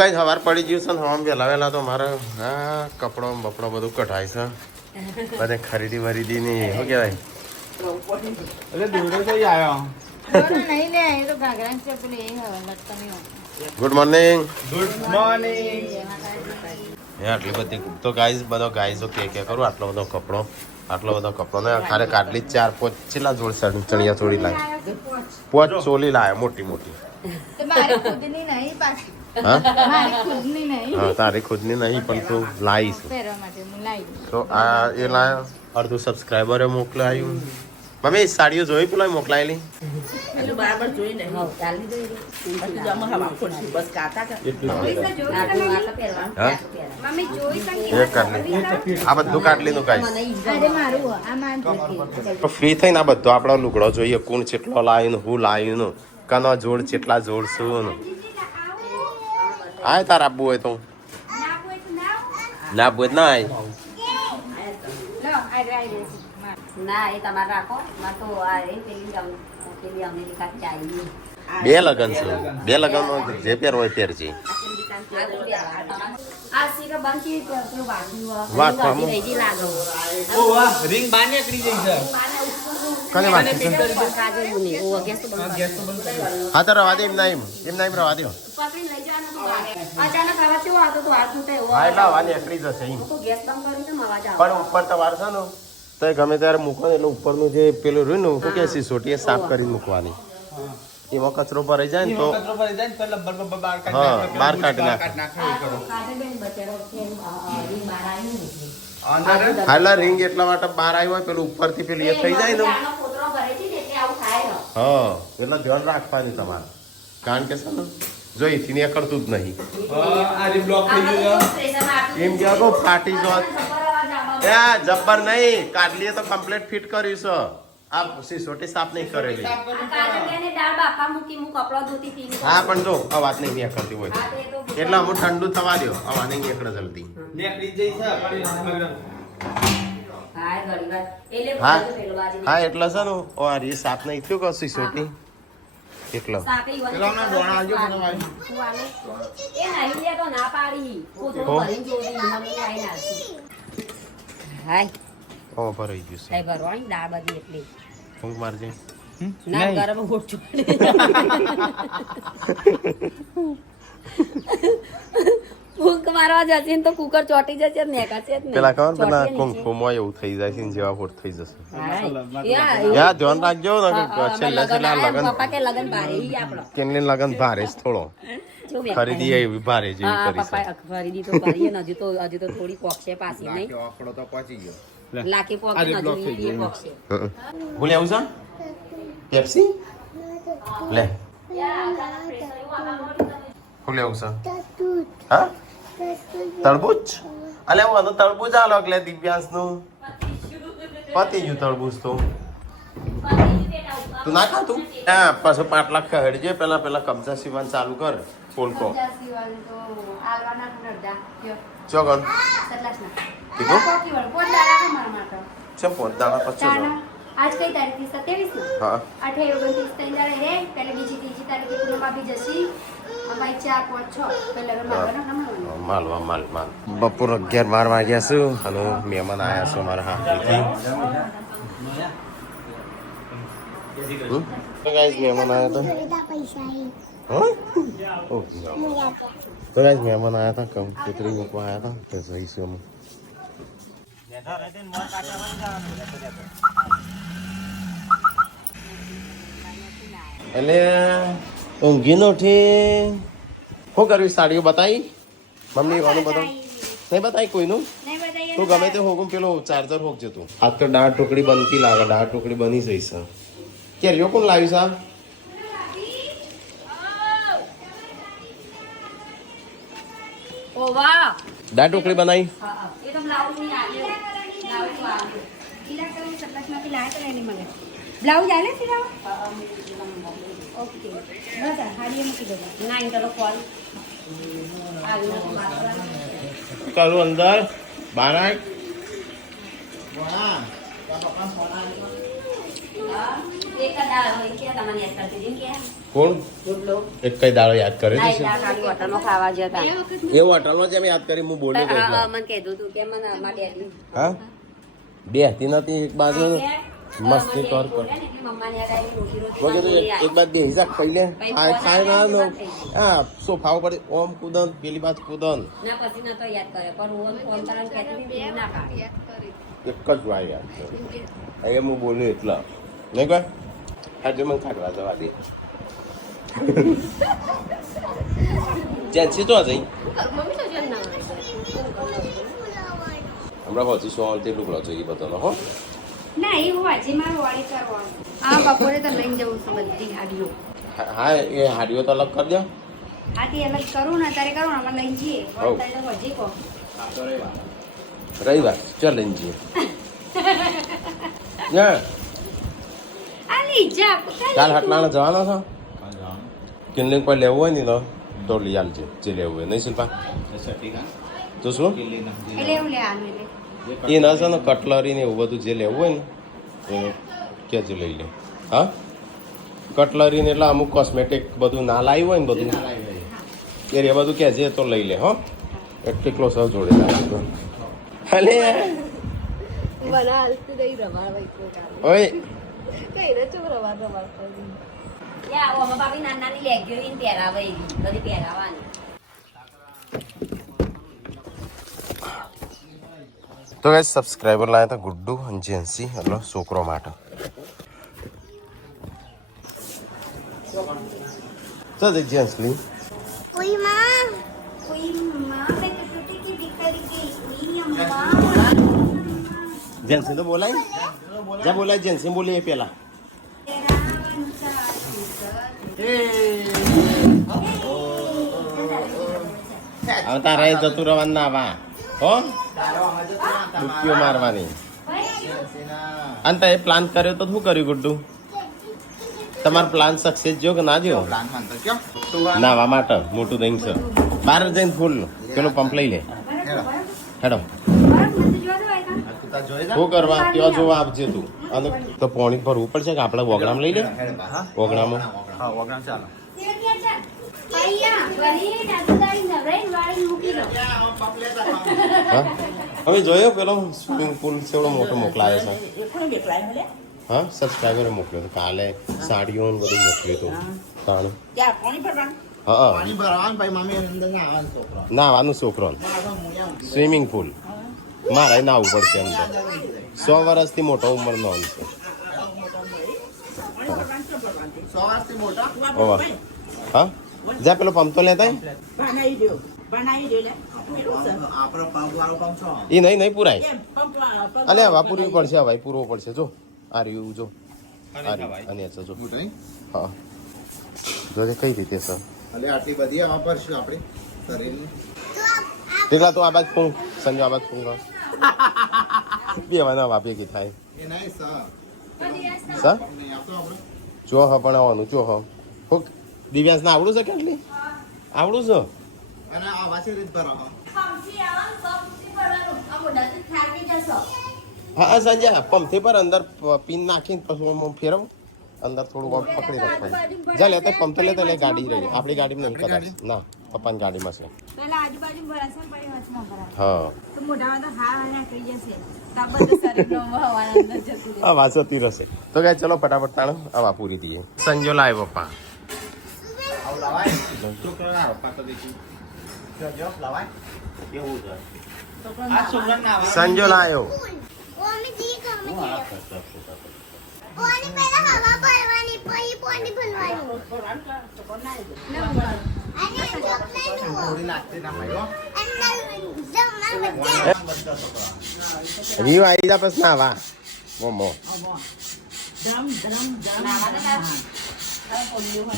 Guys સવાર પડી ગયું છે ને હમ વહેલા વહેલા તો મારે હા કપડો બપડો બધું કઢાય છે બધે ખરીદી વરીદી ની શું કહેવાય ગુડ મોર્નિંગ આટલી બધી તો ગાઈસ બધો ગાઈસો કે કરું આટલો બધો કપડો ને ખારે કાટલી 4-5 છેલ્લા જોડ ચણિયા ચોળી લાય 5 ચોલી લાય મોટી મોટી હા તારી ખુદની નહીં પણ તું લાવીશ તો આ એ લાય અડધું સબસ્ક્રાઈબરે મોકલાયું મમ્મી સાડીઓ જોઈ પેલા મોકલાયેલી આ બધું કાઢલી ફ્રી થઈને આ બધો આપડો લુગડો જોઈએ કોણ ચેટલો લાવ્યું હું લાવ્યું કનો જોડ ચેટલા જોડશું આય તાર આપવું હોય તો ના આપવું ના આય ના એ તમારે રાખો માં તો આ પેલી અમેરિકા ચાલી બે લગન છે બે લગન જે પહેર હોય પહેર છે આ સીરો બંકી પેલું વાત વાગી રહી ગઈ લાગો ઓ વાહ રિંગ બાર નીકળી ગઈ છે કને વાત છે કાજે મુની ઓ ગેસ તો બંધ હા તો રવા દે એમ ના રવા દે પકડી લઈ જવાનું તો અચાનક આવા કેવો આવતો તો હાથ તૂટે એવો હા એટલે વાત એકડી જશે એમ તો ગેસ બંધ કરીને તો અવાજ આવે પણ ઉપર તો વાર છે ને તો ગમે ત્યારે મૂકો એટલે ઉપરનું જે પેલું રહ્યું ને શું કે સિસોટી સાફ કરીને મૂકવાની એમાં કચરો ભરાઈ જાય ને તો હા બહાર કાઢી નાખે કાજે બેન બચેરો કે રી બહાર આવી હાલા રિંગ એટલા માટે બહાર આવ્યો હોય પેલું ઉપરથી પેલું એ થઈ જાય ને આનો ફોતરો ભરે છે ને એટલે આવું થાય હા એટલે ધ્યાન રાખવાની તમારે કારણ કે છે ને જો એથી ને કરતું જ નહીં એમ કે ફાટી જોત એ જબ્બર નહીં કાઢલીએ તો કમ્પ્લીટ ફિટ કર્યું છે આ સિસોટી સાફ નહીં કરેલી હા પણ જો અવાજ નહીં નીકળતી હોય એટલે અમુક ઠંડુ થવા દો અવાજ નહીં નીકળે જલ્દી હા હા એટલે છે ને આ રી સાફ નહીં થયું કે સિસોટી એટલે ઓ ભરાઈ ગયું છે ભરવાની દાળ બધી એટલી ફૂંક મારજે ના ગરમ ગોઠું ફૂંક મારવા જશે ને તો કુકર ચોટી જશે ને નેકાશે જ ને પેલા ખબર પેલા કુંકુમમાં એવું થઈ જાય છે ને જેવા ફોટ થઈ જશે યા ધ્યાન રાખજો ને છેલ્લા છેલ્લા લગન પપ્પા કે લગન ભારે ઈ આપણો કેમની લગન ભારે જ થોડો ખરીદી એવી ભારે જેવી કરી છે પપ્પા ખરીદી તો કરીએ ને હજુ તો થોડી પોક્ષે પાસી નહીં આંકડો તો પહોંચી ગયો લાખી પોક્ષે હજુ એ પોક્ષે હું લેવું છે પેપ્સી લે હું લેવું છે હા તરબૂચ અલે હું તો તરબૂચ આલો એટલે દિવ્યાંશ નું પતી ગયું તરબૂચ તો તું ના ખાતું હા પાછું 5 લાખ ખહેડજે પેલા કબજા સીવવાનું ચાલુ કર ફૂલકો ચોગન કીધું છે 5 દાડા પછી आज कई तारीख थी 27 ना હા 28 29 3 દાડે રે પહેલે બીજી ત્રીજી તારીખે પૂનમ આવી જશી અમાઈ 4 5 6 પહેલે માલવા માલ બપોર 11-12 વાગ્યા છું અને મહેમાન આવ્યા છે મારા હાથેથી ગાઈસ મહેમાન આવ્યા હતા ઓકે તો ગાઈસ મહેમાન આવ્યા હતા કંકોત્રી મૂકવા આવ્યા હતા તો જઈશું અમે એટલે ઊંઘી નો ઉઠી શું કરવી સાડીઓ બતાવી મમ્મી વાનું બધું નહીં બતાવી કોઈનું તું ગમે તે હોગું પેલો ચાર્જર હોક જતું આ તો દાળ ટુકડી બનતી લાગે દાળ ટુકડી બની જઈશ કેરીઓ કોણ લાવી છે ઓ વાહ દાળ ટુકડી બનાવી એ તો બ્લાઉઝ ની આલ્યો બ્લાઉઝ આલ્યો ઇલેક્ટ્રોનિક સપ્લાયમાંથી લાયા તો એની મને બ્લાઉઝ આલે સિલાવા ઓકે બસ હાડીએ મૂકી દો ના ઇન્ટરનો કોલ કરું અંદર બારાક એક દાળ હોય કે તમને યાદ કરતી હતી કે કોણ ગુડલો એક કઈ દાડો યાદ કરે ના છે એટલા ખાલી હોટલમાં ખાવા જતા એ હોટલમાં જેમ યાદ કરી હું બોલ્યો તો એટલે. મને કીધું તું કે મને અમારા ડેડી હા બેહતી નથી એક બાજુ મસ્તી કર કર મમ્માને યાદ આવી રોટી વગેરે રોટી એક બાદ બેસી જા પહેલે ખાય ના નો હા સોફા ઉપર ઓમ કૂદન પેલી બાજુ કૂદન ના પછી ના તો યાદ કરે પણ હું ફોન કરીને કહેતી હતી ના પાડે એક જ વાર યાદ કરે અહીંયા હું બોલ્યો એટલા નહીં કહે આજે મને ખાટવા જવા દે જેન્સી તો જઈ હમણાં પછી સો તે લુગડો જોઈએ બધાનો હો ના એ હું આજે મારું વાળી કરવાનું આ બપોરે તો લઈને જવું છું બધી ગાડીઓ હા એ હાડીઓ તો અલગ કરી દો આ તે અલગ કરું ને ત્યારે કરું ને અમે લઈને જઈએ હઉ. હજી કહો રવિવાર ચાલ લઈને જઈએ હા આ લઈ જા કાલ હટલાને જવાનો છો કિનલિંગ પર લેવું હોય ને તો લઈ આવજે જે લેવું હોય નહીં શિલ્પા તો શું એટલે એવું લે આનું એટલે એ ના છે ને કટલરી ને એવું બધું જે લેવું હોય ને એ ક્યાં લઈ લે હા કટલરી ને એટલે અમુક કોસ્મેટિક બધું ના લાવ્યું હોય ને બધું એ બધું કે છે તો લઈ લે હો એટલો સહ જોડે અલે ઓય યા ઓ બાપી નાની લેગ્યો ઇન પહેરાવે બધી પહેરાવાની તો ગાઈસ સબસ્ક્રાઇબર લાયા હતા ગુડ્ડુ અને જેન્સી એટલે છોકરો માટે તો જે જેન્સલી કોઈ માં મેં કીધું કે દીકરી કે ઈ અમ્મા જેન્સી તો બોલાય જા બોલાય જેન્સી બોલીએ પેલા હવે તારે જતું રહેવાનું ના વા હો ડૂબકીઓ મારવાની અને તે પ્લાન કર્યો તો શું કર્યું ગુડ્ડુ તમારો પ્લાન સક્સેસ જો કે ના જો નાવા માટે મોટું દહીં છે બહાર જઈને ફૂલ પેલો પંપ લઈ લે હેડો શું કરવા ત્યાં જોવા આપજે તું અને તો પોણી ભરવું પડશે કે આપણે વગડામાં લઈ લે વગડામાં હા હવે જોયો પેલો સ્વિમિંગ પુલ સેવડો મોટો મોકલાયો છે હા સબસ્ક્રાઈબરે મોકલ્યો હતો કાલે સાડીઓ ને બધું મોકલ્યું હતું હા નાવાનું છોકરો સ્વિમિંગ પુલ મારે નાવું પડશે અંદર 100 વર્ષથી મોટો ઉંમરનો છે ઓવા હા જા પેલો પંપ તો લેતા એ નહીં પૂરાય અલે હવા પૂરવી પડશે હવાઈ પૂરવો પડશે જો આ રહ્યું જો આ રહ્યું અને જો હા જોજે કઈ રીતે સર આટલી બધી હવા પડશે આપણે શરીરની તેટલા તો આ બાજ ફૂંક સંજો આ બાજ ફૂંક બે વાના હવા ભેગી થાય એ નહીં સર સર નહીં આપતો આપણે ચો હ પણ આવવાનું ચો હ ફૂંક દિવ્યાંશને આવડું છે કેટલી આવડું છે અને આ વાંચે રીત ભરા હા સંજય પંપથી પર અંદર પિન નાખીને પછી આમ ફેરવું અંદર થોડું આમ પકડી રાખવાનું જા લેતા પંપ તો લેતા લે ગાડી રહી આપણી ગાડીમાં નહીં કદાચ ના પપ્પાની ગાડીમાં છે પેલા આજુબાજુ ભરાશે પડી વચમાં ભરાશે હા તો મોઢામાં તો હા કરી જશે તા બધું શરીરનો હવા અંદર જતું રહે. હા વાંચતી રહેશે તો ગાય ચલો ફટાફટ તાણ હવા પૂરી દઈએ સંજો લાય પપ્પા આવું લાવાય છોકરાના પપ્પા તો દેખી જો લાવાય કેવું છે આ છોકરા ના સંજો લાયો ઓની જી ગમે છે ઓની પહેલા હવા ભરવાની પછી પાણી ભરવાનું અને ચોકલેટ થોડી નાખતી ના ભાઈ અંદર જમવા બધા રીવ આવી જા પછી ના વા મોમો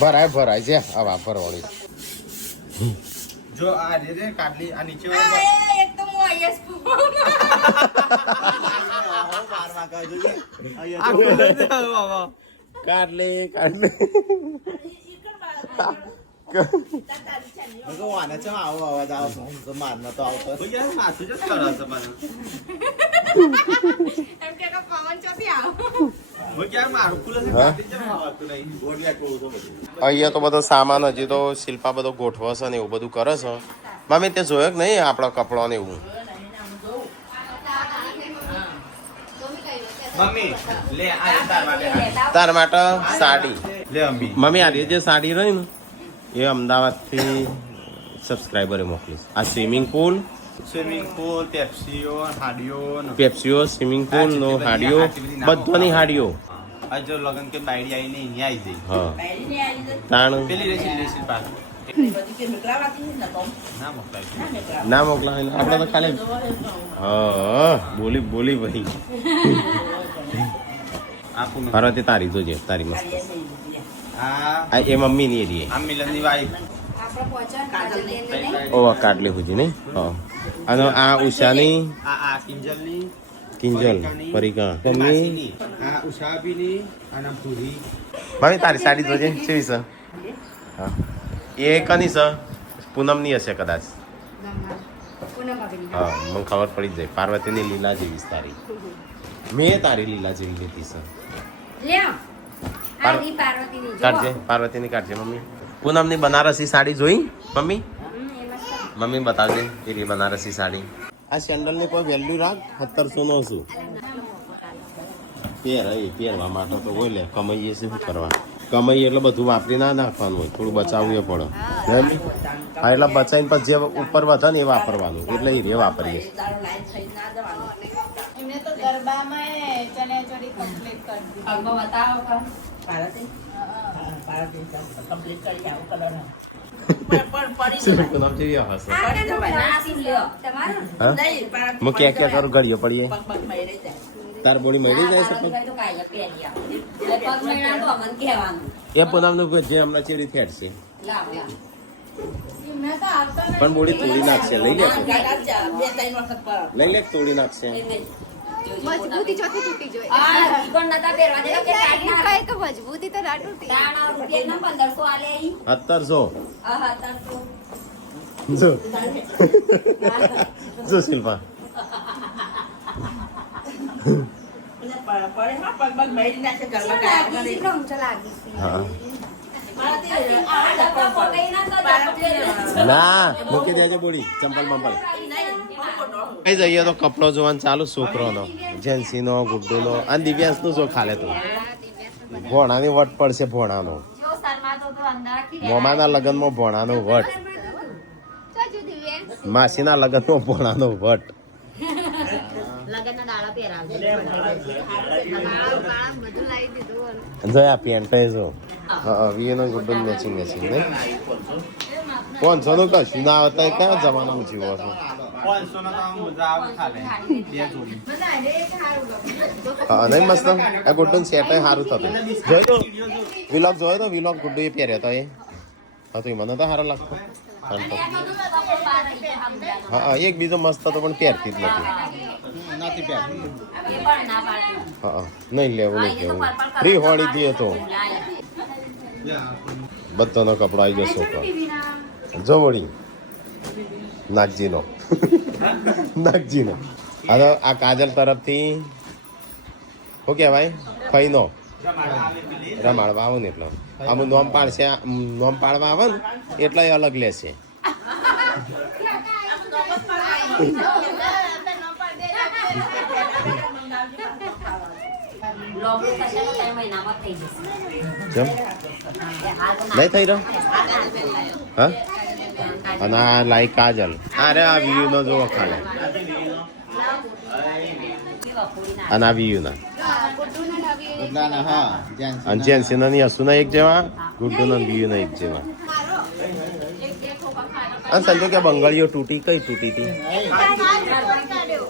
ભરાય છે હવા ભરવાની જો આ રે કાટલી આ નીચે એક તો હું આઈએસ મારવા કહી જોઈએ કાટલી મેં કહું આને ચમ આવો અવાજ આવે છે? હું તો મારનો તો આવતો જ. માથું જ કરે છે મને. એમ કે પવન ચોથી આવો હા? અહીંયા તો બધો સામાન હજી તો શિલ્પા બધો ગોઠવો છે ને એવું બધું કરે છે. મમ્મી તે જોયો કે નહીં આપણો કપડો ને એવું? મમ્મી લે આ તાર માટે તાર માટે સાડી. લે અમ્મી મમ્મી આ જે સાડી રહી ને એ અમદાવાદથી સબસ્ક્રાઈબરે મોકલીશ. આ સ્વિમિંગ પુલ, સ્વિમિંગ પુલ, પેપ્સીઓ, હાડીઓ પેપ્સીઓ, સ્વિમિંગ પુલ નો હાડીઓ, બધાની હાડીઓ. આ જો લગન કે બાયડી આવીને અહીંયા આવી જઈ. હા તાણ પેલી રેસી પાસે ના મોકલાય. ના મોકલાય ને આપણે તો ખાલી હા બોલી ભાઈ. આપું ફરવા તે તારી જોજે તારી મસ્ત. આ આ એ મમ્મી ની એરી આ મિલનની વાઈફ. આપણે પહોંચ્યા કાજલ લઈને નહીં ઓ કાટલી હુજી ને. હા અને આ ઉષાની આ કિંજલની કિંજલ પરિકા મમ્મી. માસીની. આ ઉષાબીની અને પૂરી. મમ્મી તારી સાડી જોજે કેવી છે. હા એ કની છે? પૂનમની હશે કદાચ. પૂનમ ભાભીની. હા મને ખબર પડી જ જાય. પાર્વતીની લીલા જેવી છે તારી. મેં તારી લીલા જેવી લીધી છે. લ્યો આ રી પાર્વતીની જો કાઢજે પાર્વતીની કાઢજે મમ્મી. પૂનમની બનારસી સાડી જોઈ મમ્મી? મમ્મી બતાવજે એ રી બનારસી સાડી. આ સેન્ડલની કોઈ વેલ્યુ રાખ. 1700 નો છું. પહેરવા માટે તો હોય લે. કમાઈએ છે શું કરવા? કમાઈએ એટલે બધું વાપરી ના નાખવાનું હોય. થોડું બચાવવું પડે. હા એટલે બચાવીને પછી જે ઉપર વધે ને એ વાપરવાનું. એટલે એ રે વાપરીએ. એમને તો ગરબામાં ચણિયાચોળી કમ્પ્લીટ કરી દીધી. પૂનમ જેવી હશે. આ કેનું બનારસી લ્યો તમારું હા હું ક્યાં કરું ઘડીઓ પડીએ. તાર બોડી મળી જાય છે પણ એ પૂનમનું જે હમણાં ચેરી થેટ છે એમને તો આવતા પણ બોડી તોડી નાખશે. લઈ લે તોડી નાખશે. મજબૂતી ચોથી તૂટી જોઈએ. કઈ તો મજબૂતી તો ના તૂટી. 1700 જો શિલ્પા હા ના મૂકી દેજો બોડી ચંપલ બંપલ. કઈ જઈએ તો કપડો જોવાનું ચાલુ. છોકરોનો જેન્સીનો ગુડ્ડુનો અને દિવ્યાંશનું જો ખાલે તો ભોણાની વટ પડશે. ભોણાનો મોમાના લગ્નમાં ભોણાનો વટ. માસીના લગ્નમાં ભોણાનો વટ. જયા પેન્ટ જો હા વીનો ગુડ્ડુ મેચિંગ ને 500 નું કશું ના આવતા. કયા જમાનામાં જીવો છો? 500 નો તો આમ મજા આવે ખાલે. બે જોડી. હા નહીં મસ્ત. આ ગુડ્ડુ સેટ સારું થતું. જોયો વિલોગ જોયો તો વિલોગ ગુડ્ડુ એ પહેર્યો તો એ. હા તો મને તો સારો લાગતો. હા એક બીજો મસ્ત હતો પણ પહેરતી જ નથી. નથી પહેરતી. હા નહીં લેવું. ફ્રી હોળી દે તો બધાનો કપડો આવી જશો. જો વળી નાગજીનો હવે આ કાજલ તરફથી શું કહેવાય ફઈનો રમાડવા આવો ને એટલે અમુક નોમ પાડવા આવે ને એટલે એ અલગ લેશે. કેમ નહીં થઈ રહ્યો? હા અને આ લાઈક કાજલ. અરે આ વ્યુ નો જોવો ખાલે. અને આ વ્યુ ના બદલાના હા અને જેન્સી ના હસુ ના એક જેવા ગુડ્ડુ ના વ્યુ ના એક જેવા. અને સંજો કે બંગળીઓ તૂટી કઈ તૂટી હતી?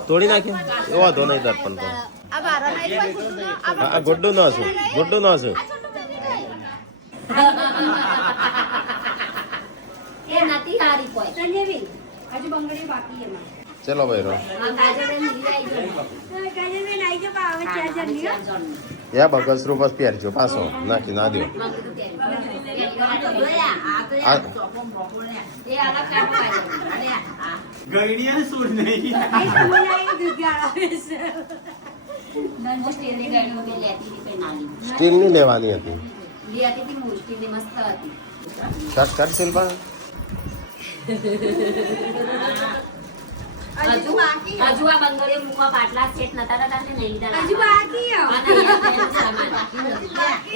તોડી નાખ્યો એ વાંધો નહીં દર્પણ તો. આ બારો નહીં કોઈ ફૂટનો. આ ગુડ્ડુ નો હશું. એ નથી હારી કોઈ સંજયબેન હજુ બંગડી બાકી એમાં ચલો ભાઈ રો કાજલબેન આવી જાવ આવે ચાર્જર લ્યો યા બગસરું બસ પહેરજો પાછો નાખી ના દો. એ અલગ કામ કરે ગઈડિયા સુર નહીં હું સ્ટીલની ગાડી લેતી હતી કઈ નાની સ્ટીલની લેવાની હતી. લેતી હતી હું સ્ટીલની મસ્ત હતી કર કર શિલ્પા. હજુ આ બંગડીઓ મુખમાં પાટલા સેટ નતા થતા ને નહીં લીધા હજુ બાકી હો.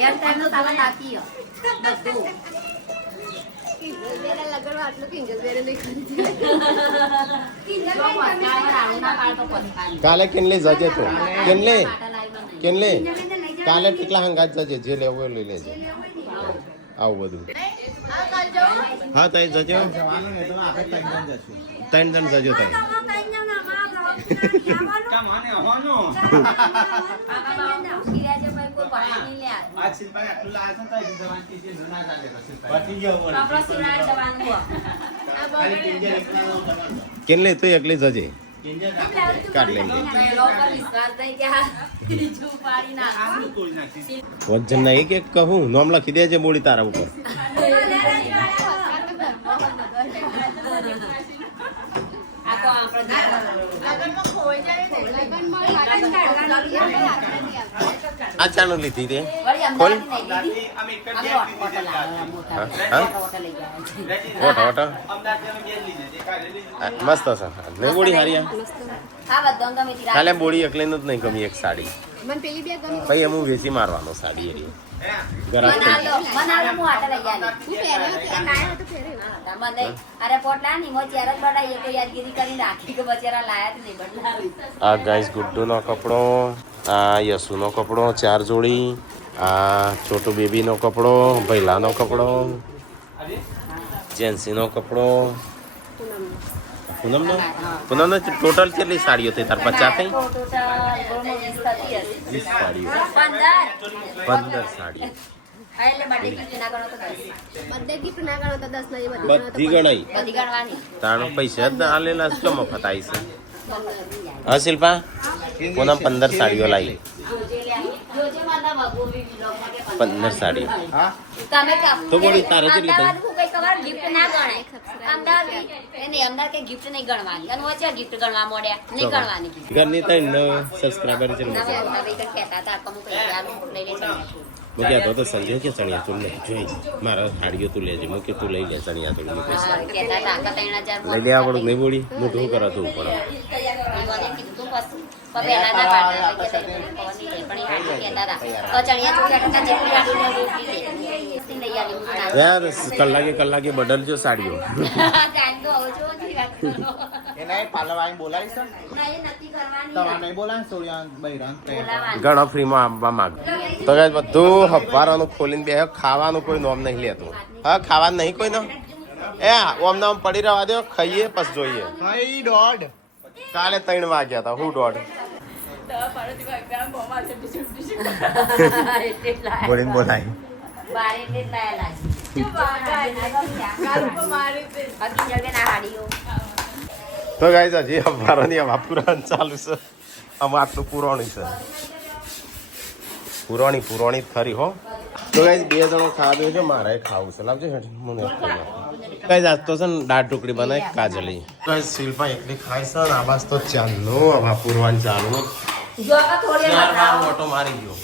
યાર ટાઈમનો સામાન બાકી હો બધું કાલે કેટલે જજે તો કેટલે કાલે કેટલા હંગાત જજે જે લેવું એ લઈ લેજે. આવું બધું હા તઈ જજો જવાનું ને તો આપણે તૈયાર જશું. 3 જણ જજો તઈ. કા માને આવવાનો આજ શિલ્પા આટલું લાગે છે તો જવાન કે જે ના ચાલે શિલ્પા પતી ગયો કપડા સિવાય જવાનું ખાલી ટિંજર એકલા નો જવાનું કેટલે તું એકલી જજે ટિંજર કાઢ લેજે. લોકો વિશ્વાસ થઈ ગયા બીજું પાડી ના આનું તોડી નાખી. વજન નહીં કે કહું નોમ લખી દેજે બોડી તારા ઉપર. આ તો આપણે આ ચાલુ લીધી તે વળી ખોલ. અમદાવાદ નહીં દીધી અમે એક જ અમે ગેસ હોટલ લીધી લાવ્યા મોટા હા? હોટલ લઈ ગયા ઓટો ઓટો અમદાવાદ અમે ગેસ લીધી છે કાલે લીધી મસ્ત છે ને બોડી હારી આ. હા બધું ગમે તે કાલે બોડી એકલીનું જ નહીં ગમી એક સાડી ભાઈ એમ વેચી મારવાનો સાડી એરી ગરાક થઈ ગઈ. બનાવો હું આટા લઈ ગયા મને અરે પોટલા ની મો ચેર જ બડાઈ તો યાદગીરી કરી રાખી કે બચેરા લાયા જ નહીં બદલાવી આ ગાઈસ ગુડ્ડુનો કપડો, આ યશુનો કપડો 4 જોડી, આ છોટુ બેબીનો કપડો, ભૈલાનો કપડો, જેન્સીનો કપડો, પૂનમનો ટોટલ કેટલી સાડીઓ થઈ તાર 50 થઈ? 20 સાડીઓ 15 સાડીઓ એટલે બર્થડે ગિફ્ટ ના ગણો તો 10 બધી ગણાઈ બધી ગણવાની તાણ પૈસા જ ના આલેલા શું મફત આવી છે. હા શિલ્પા પૂનમ 15 સાડીઓ લાવી. જોજે મારા વગોવી વ્લોગમાં કે 15 સાડીઓ હા તમે તો બોલી તારે કેટલી થઈ? અમદાવાદ કઈ કવાર ગિફ્ટ ના ગણાય અમદાવાદ કે ગિફ્ટ નહીં ગણવાની અને વચ્ચે ગિફ્ટ ગણવા મોડ્યા નહીં ગણવાની gift. ઘરની ત્રણ સબસ્ક્રાઈબર છે. નવા નવી તો કહેતા હતા અમુક પૈસા લઈ લે છે હું કહેતો તો સંજય કે ચણિયા ચોળ લે જોઈ મારા સાડીઓ તું લેજે હું કે તું લઈ લે ચણિયા ચોળ ની પૈસા કહેતા હતા આખા 3000 લઈ લે આવડું નહીં બોલી મોટું કરાતું પણ મને કીધું તું પછી પહેલા ના પાડતા કે પણ એ કહેતા હતા તો ચણિયા ચોળ કરતા જેટલી ગાડી લે એટલી લઈ આવી યાર કલાકે બદલજો સાડીઓ. જાણ તો આવો છો જ વાત કરો એના પાલવાઈ બોલાવી છે નહીં નથી કરવાની તવા નહીં બોલાય સોળિયા બૈરાન બોલાવાની ઘણો ફ્રીમાં આપવા માંગ તો ગાઈસ બધું હવારનું ખોલીને બે ખાવાનું કોઈ નોમ નહીં લેતું. હા ખાવાનું નહીં કોઈ નો એ ઓમ નામ પડી રહેવા દો ખાઈએ પછી જોઈએ. ભાઈ દોઢ કાલે 3 વાગ્યા હતા હું દોઢ બોલીને બોલાય. બારે એટલે લાયા તો ગાઈસ હજી અમારાની હવા પુરાણ ચાલુ છે. આમાં આટલું પુરાણી છે પુરાણી ખરી હો. તો ગાઈસ 2 જણો ખાવા દો છો મારે ખાવું છે લાવજો હેઠ મને ગાઈસ આજ તો છે ને દાળ ઢોકળી બનાવી કાજલી. ગાઈસ શિલ્પા એકલી ખાય છે ને આવાજ તો ચાલનો હવા પુરવાની ચાલુ ઓટો મારી ગયો.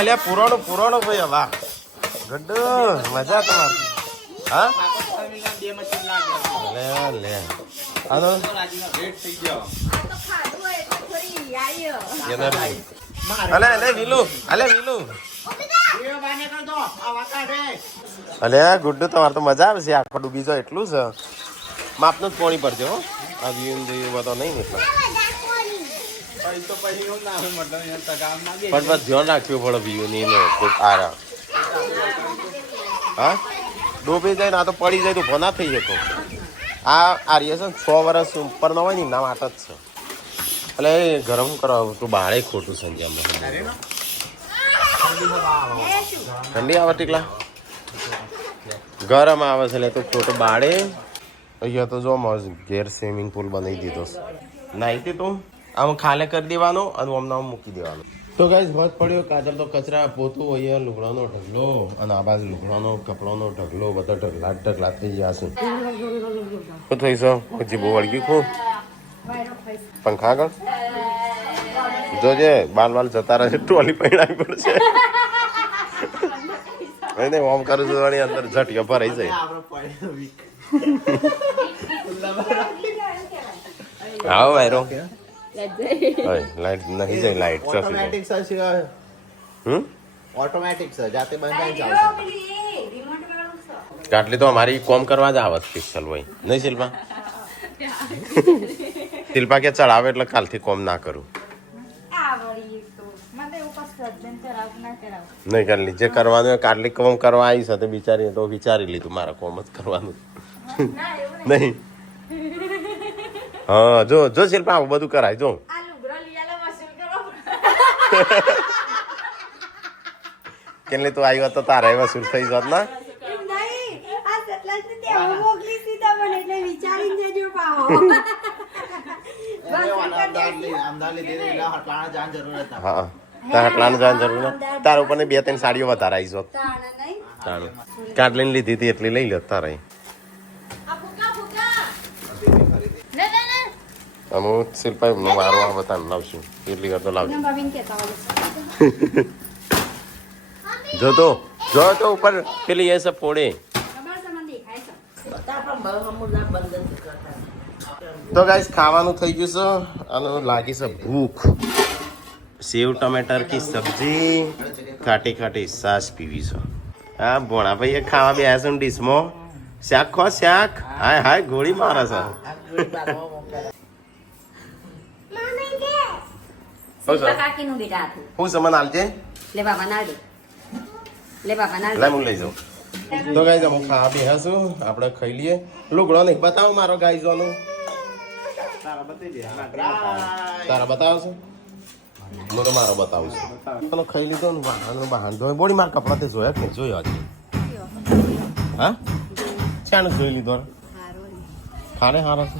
અલે પુરાણો ભાઈ હવા ગડ્ડ મજા તમારી. હા બે મશીન લાગે લે આનો રેટ થઈ ગયો અલે વિલુ બે બાને કર દો આ વાકા રે અલે ગુડ્ડુ તમારે તો મજા આવે છે આખો ડૂબી જાય એટલું છે. માપનું જ પોણી પડશે હો આ વ્યૂ જોઈએ બધો નહીં ને એટલે પૈસો પહેલી હું ના મતલબ યાર તગામ ના દે પણ બસ ધ્યાન રાખવું પડે વ્યૂ ની ને ખૂબ આરા હા ડૂબી જાય ને આ તો પડી જાય તો ભના થઈ શકો. આ આર્ય છે 6 વર્ષ ઉપર નો હોય ને ના માટે જ છે. એટલે ગરમ કરો તું બાળે ખોટું સંજ્યા ઠંડી આવે ટીકલા ગરમ આવે છે એટલે તું ખોટું બાળે. અહીંયા તો જો ઘેર સ્વિમિંગ પુલ બનાવી દીધો નાહીતી તું આમ ખાલે કરી દેવાનો અને આમ મૂકી દેવાનું. તો ગાઈસ હોત પડ્યો કાજલ તો કચરા પોતું અહીંયા લુગડાનો ઢગલો અને આ બાજુ લુગડાનો કપડાનો ઢગલો બધા ઢગલા થઈ ગયા છે શું થઈ છે જીબો વળગ્યું ખૂબ પંખા આગળ જોજે બાલ જતા રહે ટોલી પૈણાવી પડશે નહીં ઓમ કરું છું વળી અંદર ઝટકો ભરાઈ જાય આવો વાયરો લાઈટ નહીં જાય લાઈટ ઓટોમેટિક સર છે ઓટોમેટિક સર જાતે બંધ થઈ જાય કાટલી તો અમારી કોમ કરવા જ આવત પિસ્તલ હોય નહીં શિલ્પા શિલ્પા કે ચડાવે એટલે કાલથી કોમ ના કરું નહીં કાટલી જે કરવાનું કાટલી કોમ કરવા આવી છે તે બિચારી તો વિચારી લીધું મારા કોમ જ કરવાનું નહીં હા જો શિલ્પા આવું બધું કરાય જો કેટલી તું આવ્યો તો તારા વસૂલ થઈ જાત ના હા હટલાને જવાની જરૂર ના તારા ઉપર 2-3 સાડીઓ વધારે આવી જોત કાટલીને લીધી હતી એટલી લઈ લે તારા અમુક શિલ્પા મારું આ બતાન લાવશું એટલી વાર તો લાવશું જો તો ઉપર પેલી એ સબ પોડે તો ગાઈસ ખાવાનું થઈ ગયું છે અને લાગી છે ભૂખ સેવ ટમેટર કી સબ્જી ખાટી ખાટી સાસ પીવી છે હા ભોણા ભાઈ ખાવા બે છે ડીશમાં શાક ખો શાક હાય હાય ગોળી મારે છે કાકીનું બેટા હતું હું સમન આલજે લે બાબા ના દે લે બાબા ના લાય હું લઈ જાઉં તો ગાઈસ અમે ખાવા બેહા છું આપણે ખાઈ લઈએ લુગડો નહીં બતાવો મારો ગાઈઝોનું તારા બતાવશો હું તો મારો બતાવું છું ચાલો ખાઈ લીધો ને બહાર ધોઈ બોડી મારા કપડા તે જોયા કે નહીં જોયો આજે હા ચાણ જોઈ લીધો ખાને હારો છે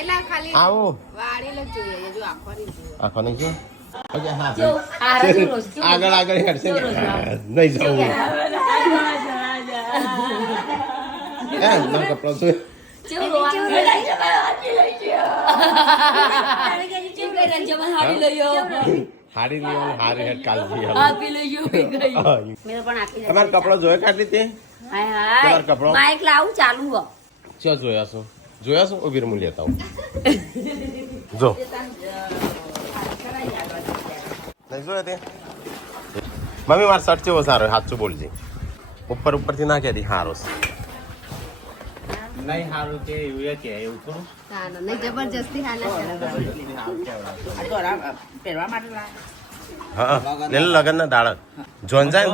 એલા ખાલી આવો વાળેલો જોઈએ જો આખો નહીં આખો નહીં છે ઓકે હા જો આગળ હેડશે નહીં જવું મારા કપડા જોઈ હારી લેવાનું હારી હેડ કાલ તમારા કપડો જોયા કાઢી તે તમારા કપડો માઇક લાવું ચાલુ હો ચો જોયા છો ઉભી હું લેતા હું જો નહીં જોયા તે મમ્મી મારો શર્ટ કેવો સારો સાચું બોલજે ઉપરથી ના કહેતી સારો છે નહીં સારું કે એવું કે એવું થોડું જબરજસ્તી હા લે લગન ના દાળ જોન જાય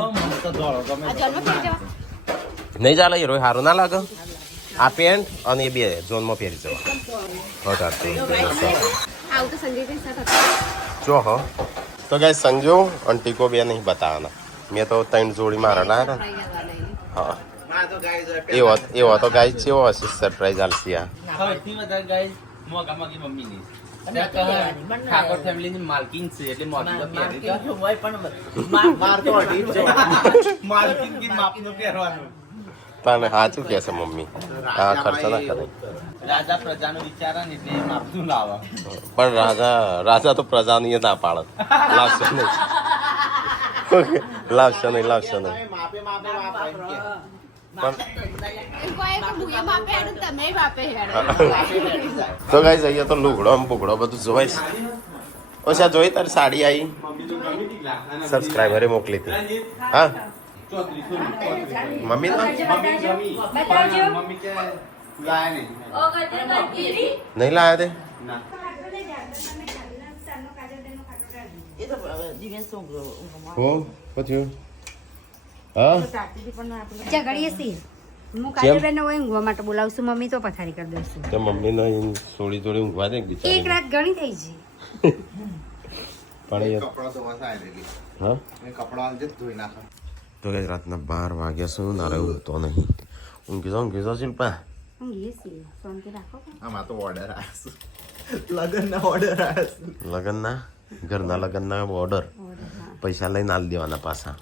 નહીં ચાલે હીરો સારું ના લાગે આ પેન્ટ અને એ બે ઝોનમાં પહેરી જવા જો હો તો ગાય સંજો અને ટીકો બે નહીં બતાવવાના મેં તો 3 જોડી મારા લાયા હા એવો તો ગાય કેવો હશે સરપ્રાઈઝ આલસી આ સૌથી વધારે ગાય મોગામાગી મમ્મીની ઠાકોર ફેમિલીની માલકીન છે એટલે મોગી તો પહેરી માર તો અઢી જ માલકીન કી માપનું પહેરવાનું તને સાચું કે છે મમ્મી હા ખર્ચો ના કરે રાજા પ્રજાનું વિચારા ને એટલે માપનું લાવા પણ રાજા તો પ્રજાની ના પાડત લાવશે નહીં લાવશે નહીં માપે માપે તો ગાઈસ અહીંયા તો લુગડો બુગડો બધું જોવાય છે ઓછા જોઈ તારી સાડી આવી સબસ્ક્રાઈબરે મોકલી હતી હા મમ્મી તો મમ્મી કે લાયા નહીં નહીં લાયા તે હો પછી હા ઝઘડીએ છીએ હું કાજલબેનને હોય ઊંઘવા માટે બોલાવશું મમ્મી તો પથારી કરી દઈશું તો મમ્મીને થોડી થોડી ઊંઘવા દે એક રાત ઘણી થઈ છે પણ એ કપડા ધોવા થાય એટલે હા એ કપડા આલજે ધોઈ નાખો તો કે રાતના 12 વાગ્યા શું ના રહ્યું તો નહીં ઊંઘી જાઓ શિલ્પા ઊંઘીએ છીએ શાંતિ રાખો આમાં તો ઓર્ડર આવ્યો લગન ના ઓર્ડર આવ્યો લગન ના ઘરના લગ્નના ઓર્ડર પૈસા લઈને આલી દેવાના પાછા